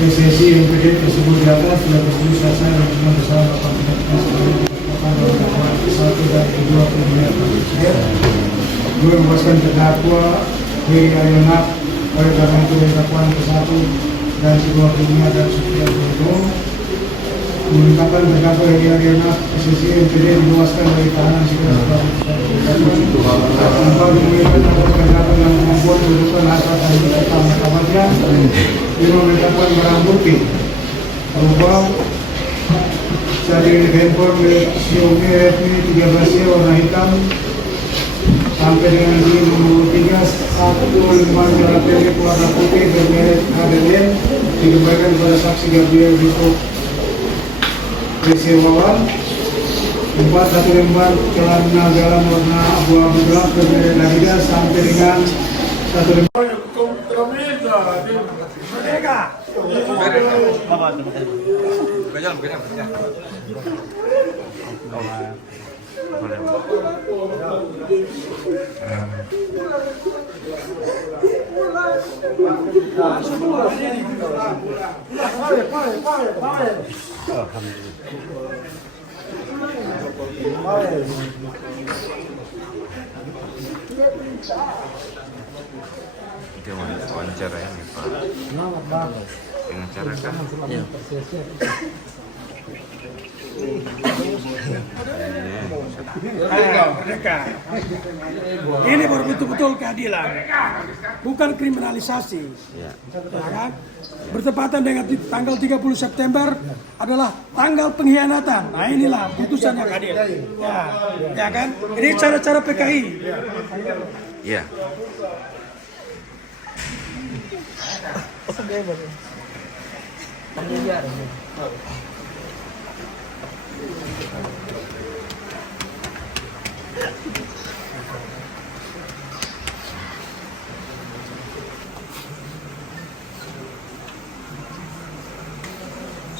PSSI MPD tersebut di atas telah bersetuju selesai dan dengan bersama satu dan kedua pemilihan presiden. Dua membebaskan terdakwa Heri Arionat oleh karena itu dakwaan ke-1 dan kedua pemilihan dan Supriyanto Hudong. Menetapkan terdakwa Heri Arionat PSSI MPD dibebaskan dari tahanan segera tanpa memiliki terdakwa yang membuat kedudukan asal dari mahkamatnya. Dia menetapkan barang bukti berupa satu handphone milik Xiaomi Redmi 13C warna hitam sampai dengan ini nomor 3 satu lembar jalan pendek warna putih bermerek HDN dikembalikan kepada saksi Gabriel Dito Wawan. 4 satu lembar celana dalam warna abu-abu gelap bermerek Adidas sampai dengan satu lembar Itu wawancara yang Pak. Dengan cara kan? Ya. Merdeka. Ini baru betul-betul keadilan, bukan kriminalisasi. Ya kan? Bertepatan dengan tanggal 30 September adalah tanggal pengkhianatan. Nah inilah putusan yang adil. Ya kan? Ini cara-cara PKI. Ya.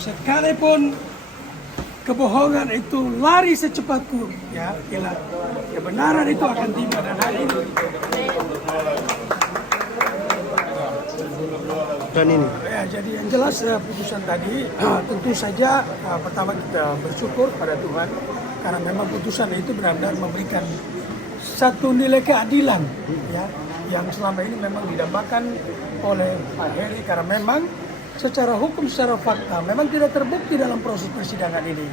Sekalipun kebohongan itu lari secepat kur, ya, hilang. Kebenaran itu akan tiba dan hari ini. Dan ini. Ya, jadi yang jelas putusan tadi tentu saja pertama kita bersyukur pada Tuhan karena memang putusan itu benar-benar memberikan satu nilai keadilan, ya, yang selama ini memang didambakan oleh Pak Heri karena memang secara hukum, secara fakta memang tidak terbukti dalam proses persidangan ini.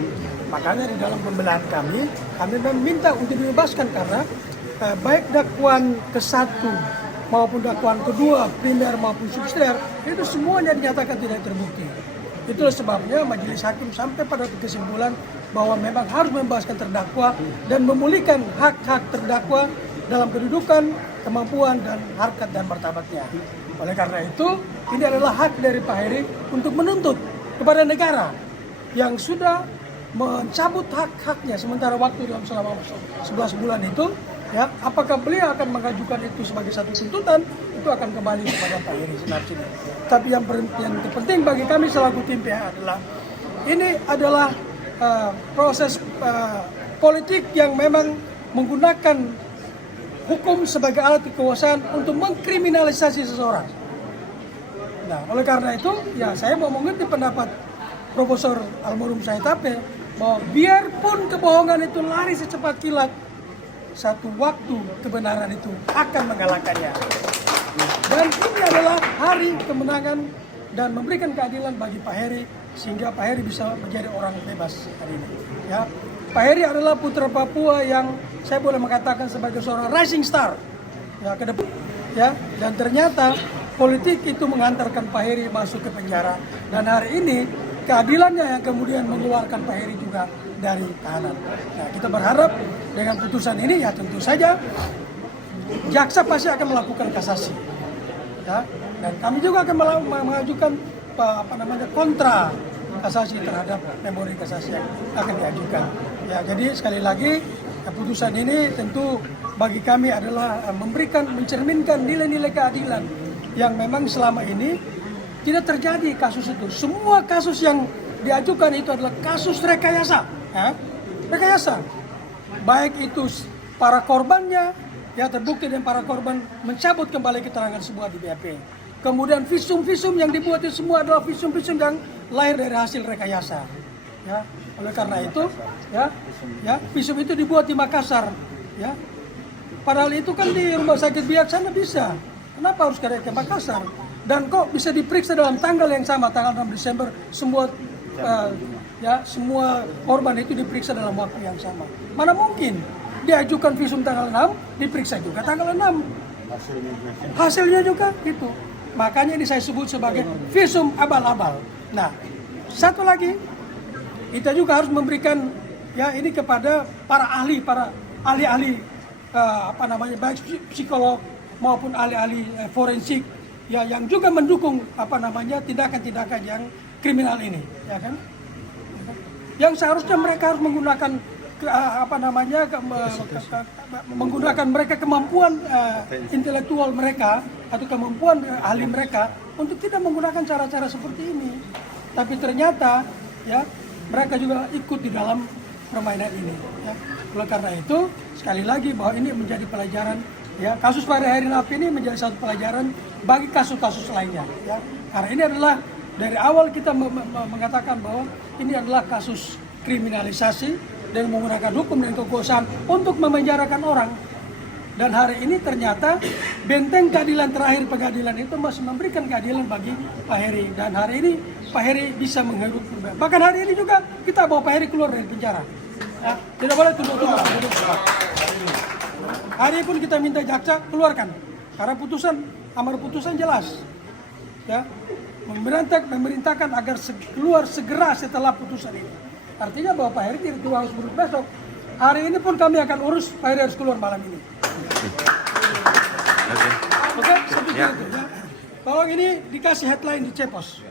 Makanya di dalam pembelaan kami meminta untuk dibebaskan karena baik dakwaan ke-1 maupun dakwaan kedua, primer maupun subsidiar, itu semuanya dinyatakan tidak terbukti. Itulah sebabnya majelis hakim sampai pada kesimpulan bahwa memang harus membebaskan terdakwa dan memulihkan hak-hak terdakwa dalam kedudukan, kemampuan, dan harkat dan martabatnya. Oleh karena itu, ini adalah hak dari Pak Heri untuk menuntut kepada negara yang sudah mencabut hak-haknya sementara waktu dalam selama 11 bulan itu, ya, apakah beliau akan mengajukan itu sebagai satu tuntutan, itu akan kembali kepada Pak Heri Sunarso. Tapi yang terpenting bagi kami selaku tim PH adalah ini adalah proses politik yang memang menggunakan hukum sebagai alat kekuasaan untuk mengkriminalisasi seseorang. Nah, oleh karena itu, ya saya mau mengerti pendapat Profesor Almarhum Said Tape bahwa biarpun kebohongan itu lari secepat kilat, satu waktu kebenaran itu akan mengalahkannya. Dan ini adalah hari kemenangan dan memberikan keadilan bagi Pak Heri sehingga Pak Heri bisa menjadi orang bebas hari ini. Ya, Pak Heri adalah putra Papua yang saya boleh mengatakan sebagai seorang rising star, ya, ke depan, ya, dan ternyata politik itu mengantarkan Pak Heri masuk ke penjara dan hari ini keadilannya yang kemudian mengeluarkan Pak Heri juga dari tahanan. Nah, kita berharap dengan putusan ini ya tentu saja jaksa pasti akan melakukan kasasi, ya, dan kami juga akan mengajukan kontra kasasi terhadap memori kasasi yang akan diajukan. Ya, jadi sekali lagi keputusan ini tentu bagi kami adalah mencerminkan nilai-nilai keadilan yang memang selama ini tidak terjadi kasus itu. Semua kasus yang diajukan itu adalah kasus rekayasa, ya, rekayasa. Baik itu para korbannya, ya, terbukti dan para korban mencabut kembali keterangan semua di BAP. Kemudian visum-visum yang dibuat itu semua adalah visum-visum yang lahir dari hasil rekayasa. Ya, oleh karena itu, visum itu dibuat di Makassar. Ya, padahal itu kan di rumah sakit Biaksana bisa. Kenapa harus ke Makassar? Dan kok bisa diperiksa dalam tanggal yang sama, tanggal 6 Desember, semua semua korban itu diperiksa dalam waktu yang sama. Mana mungkin diajukan visum tanggal 6, diperiksa juga tanggal 6. Hasilnya juga gitu. Makanya ini saya sebut sebagai visum abal-abal. Nah, satu lagi, kita juga harus memberikan ini kepada para ahli-ahli baik psikolog maupun ahli-ahli forensik yang juga mendukung tindakan-tindakan yang kriminal ini, ya kan? Yang seharusnya mereka harus menggunakan menggunakan mereka kemampuan intelektual mereka atau kemampuan ahli mereka untuk tidak menggunakan cara-cara seperti ini. Tapi ternyata mereka juga ikut di dalam permainan ini. Ya. Oleh karena itu sekali lagi bahwa ini menjadi pelajaran. Kasus Fahri Nafi ini menjadi satu pelajaran bagi kasus-kasus lainnya. Ya. Karena ini adalah dari awal kita mengatakan bahwa ini adalah kasus kriminalisasi dan menggunakan hukum dan kekuasaan untuk memenjarakan orang. Dan hari ini ternyata benteng keadilan terakhir pengadilan itu masih memberikan keadilan bagi Pak Heri. Dan hari ini Pak Heri bisa menghirup. Bahkan hari ini juga kita bawa Pak Heri keluar dari penjara. Ya, tidak boleh tunduk-tunduk. Hari pun kita minta jaksa keluarkan. Karena amar putusan jelas. Ya, memerintahkan agar keluar segera setelah putusan ini. Artinya bahwa Pak Heri tidak harus urus besok. Hari ini pun kami akan urus Pak Heri harus keluar malam ini. Oke, seperti itu ya. Tolong ini dikasih headline di Cepos.